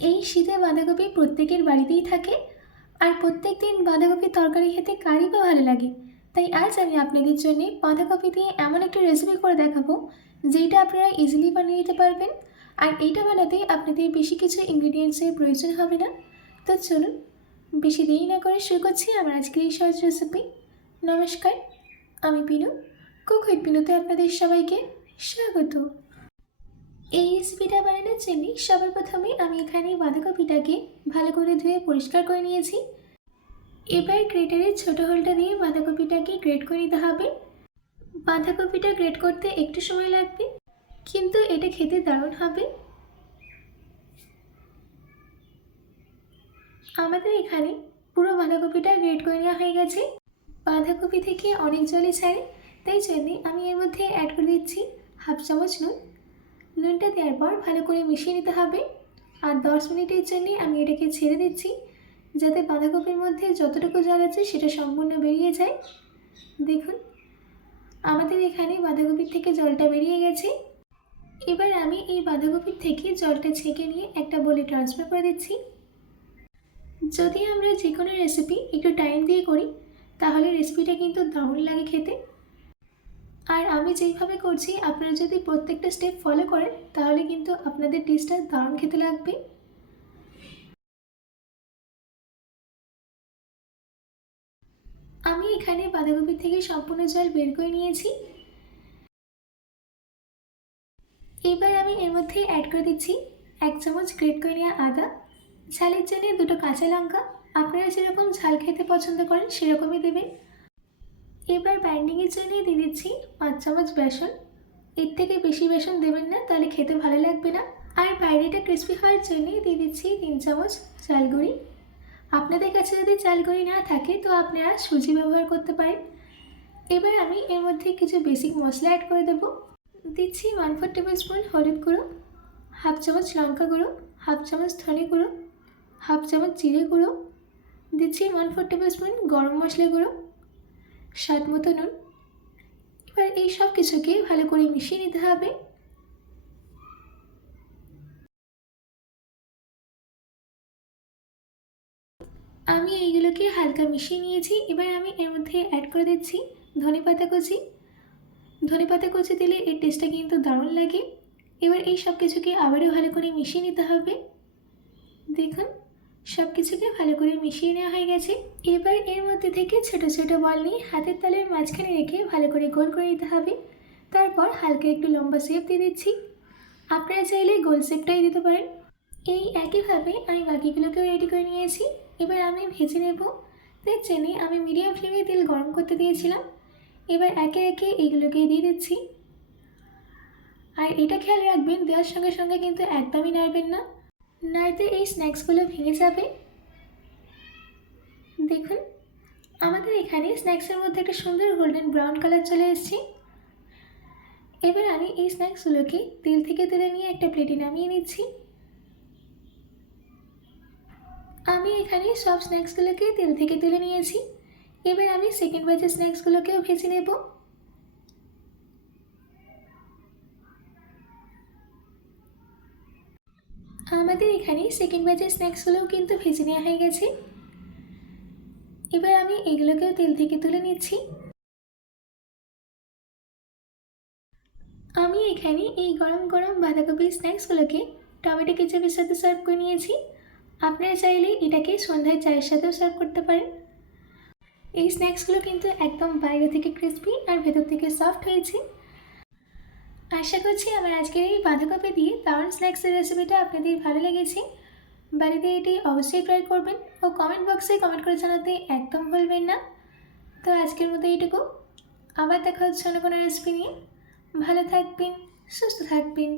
এই শীতে বাঁধাকপি প্রত্যেকের বাড়িতেই থাকে, আর প্রত্যেক দিন বাঁধাকপির তরকারি খেতে কারই বা ভালো লাগে। তাই আজ আমি আপনাদের জন্য বাঁধাকপি দিয়ে এমন একটা রেসিপি করে দেখাবো যেটা আপনারা ইজিলি বানিয়ে নিতে পারবেন। আর এইটা বানাতে আপনাদের বেশি কিছু ইনগ্রিডিয়েন্টসের প্রয়োজন হবে না। তো চলুন বেশি দেরি না করে শুরু করছি আমার আজকের এই সহজ রেসিপি। নমস্কার, আমি পিনু, কুক উইথ পিনুতে আপনাদের সবাইকে স্বাগত। এই রেসিপিটা বানানোর জন্য সবার প্রথমে আমি এখানে বাঁধাকপিটাকে ভালো করে ধুয়ে পরিষ্কার করে নিয়েছি। এবার গ্রেটারের ছোটো হোলটা দিয়ে বাঁধাকপিটাকে গ্রেট করে নিতে হবে। বাঁধাকপিটা গ্রেট করতে একটু সময় লাগবে, কিন্তু এটা খেতে দারুণ হবে। আমাদের এখানে পুরো বাঁধাকপিটা গ্রেট করে নেওয়া হয়ে গেছে। বাঁধাকপি থেকে অনেক জলই ছাড়ে, তাই জন্যে আমি এর মধ্যে অ্যাড করে দিচ্ছি হাফ চামচ নুন। নুনটা দেওয়ার পর ভালো করে মিশিয়ে নিতে হবে, আর 10 মিনিটের জন্যে আমি এটাকে ছেড়ে দিচ্ছি, যাতে বাঁধাকপির মধ্যে যতটুকু জল আছে সেটা সম্পূর্ণ বেরিয়ে যায়। দেখুন, আমাদের এখানে বাঁধাকপির থেকে জলটা বেরিয়ে গেছে। এবার আমি এই বাঁধাকপির থেকে জলটা ছেঁকে নিয়ে একটা বলে ট্রান্সফার করে দিচ্ছি। যদি আমরা যে কোনো রেসিপি একটু টাইম দিয়ে করি তাহলে রেসিপিটা কিন্তু দারুণ লাগে খেতে। আর আমি যেইভাবে করছি আপনারা যদি প্রত্যেকটা স্টেপ ফলো করেন তাহলে কিন্তু আপনাদের ডিশটা দারুণ খেতে লাগবে। আমি এখানে বাঁধাকপি থেকে সম্পূর্ণ জল বের করে নিয়েছি। এবার আমি এর মধ্যে অ্যাড করে দিচ্ছি 1 চামচ গ্রেট করে নেওয়া আদা, ঝালের জন্য 2টো কাঁচা লঙ্কা। আপনারা যেরকম ঝাল খেতে পছন্দ করেন সেরকমই দেবেন। এবার বাইন্ডিংয়ের জন্য দিয়ে দিচ্ছি 5 চামচ বেসন। এর থেকে বেশি বেসন দেবেন না, তাহলে খেতে ভালো লাগবে না। আর বাইরেটা ক্রিস্পি হওয়ার জন্য দিয়ে দিচ্ছি 3 চামচ চাল গুঁড়ি। আপনাদের কাছে যদি চাল গুঁড়ি না থাকে তো আপনারা সুজি ব্যবহার করতে পারেন। এবার আমি এর মধ্যে কিছু বেসিক মশলা অ্যাড করে দেবো। দিচ্ছি 1/4 টেবিল স্পুন হলুদ গুঁড়ো, হাফ চামচ লঙ্কা গুঁড়ো, হাফ চামচ ধনে গুঁড়ো, হাফ চামচ জিরে গুঁড়ো, দিচ্ছি 1/4 টেবিল স্পুন গরম মশলা গুঁড়ো, স্বাদ মতো নুন। এবার এই সব কিছুকে ভালো করে মিশিয়ে নিতে হবে। আমি এইগুলোকে হালকা মিশিয়ে নিয়েছি। এবার আমি এর মধ্যে অ্যাড করে দিচ্ছি ধনেপাতা কুচি। ধনেপাতা কুচি দিলে এর টেস্টটা কিন্তু দারুণ লাগে। এবার এই সব কিছুকে আবারও ভালো করে মিশিয়ে নিতে হবে। দেখুন, সব কিছুকে ভালো করে মিশিয়ে নেওয়া হয়ে গেছে। এবার এর মধ্যে থেকে ছোট ছোট বল নিয়ে হাতের তালের মাঝখানে রেখে ভালো করে গোল করে নিতে হবে। তারপর হালকা একটু লম্বা শেপ দিয়ে দিচ্ছি। আপনারা চাইলে গোল শেপটাই দিতে পারেন। এই একইভাবে আমি বাকিগুলোকেও রেডি করে নিয়েছি। এবার আমি ভেজে নেব। তাই জন্যে আমি মিডিয়াম ফ্লেমে তেল গরম করতে দিয়েছিলাম। এবার একে একে এইগুলোকে দিয়ে দিচ্ছি। আর এটা খেয়াল রাখবেন, দেওয়ার সঙ্গে সঙ্গে কিন্তু একদমই নাড়বেন না, নাড়তে এই স্ন্যাক্সগুলো ভেঙে যাবে। দেখুন, আমাদের এখানে স্ন্যাক্সের মধ্যে একটা সুন্দর গোল্ডেন ব্রাউন কালার চলে এসেছে। এবার আমি এই স্ন্যাক্সগুলোকে তেল থেকে তুলে নিয়ে একটা প্লেটে নামিয়ে নিচ্ছি। আমি এখানে সব স্ন্যাক্সগুলোকে তেল থেকে তুলে নিয়েছি। এবার আমি সেকেন্ড ব্যাচের স্ন্যাক্সগুলোকেও ভেজে নেব। আমাদের এখানে সেকেন্ড ব্যাচের স্ন্যাক্সগুলোও কিন্তু ভেজে নেওয়া হয়ে গেছে। এবার আমি এগুলোকেও তেল থেকে তুলে নিচ্ছি। আমি এখানে এই গরম গরম বাঁধাকপির স্ন্যাক্সগুলোকে টমেটো কেচাপের সাথে সার্ভ করে নিয়েছি। আপনারা চাইলে এটাকে সন্ধ্যায় চায়ের সাথেও সার্ভ করতে পারেন। এই স্ন্যাক্সগুলো কিন্তু একদম বাইরে থেকে ক্রিস্পি আর ভেতর থেকে সফট হয়েছে। আশা করছি আমার আজকের এই বাঁধাকপি দিয়ে দারুণ স্ন্যাক্সের রেসিপিটা আপনাদের ভালো লেগেছে। বাড়িতে এটি অবশ্যই ট্রাই করবেন ও কমেন্ট বক্সে কমেন্ট করে জানাতে একদম ভুলবেন না। তো আজকের মতো এইটুকু, আবার দেখা হচ্ছে অন্য কোনো রেসিপি নিয়ে। ভালো থাকবেন, সুস্থ থাকবেন।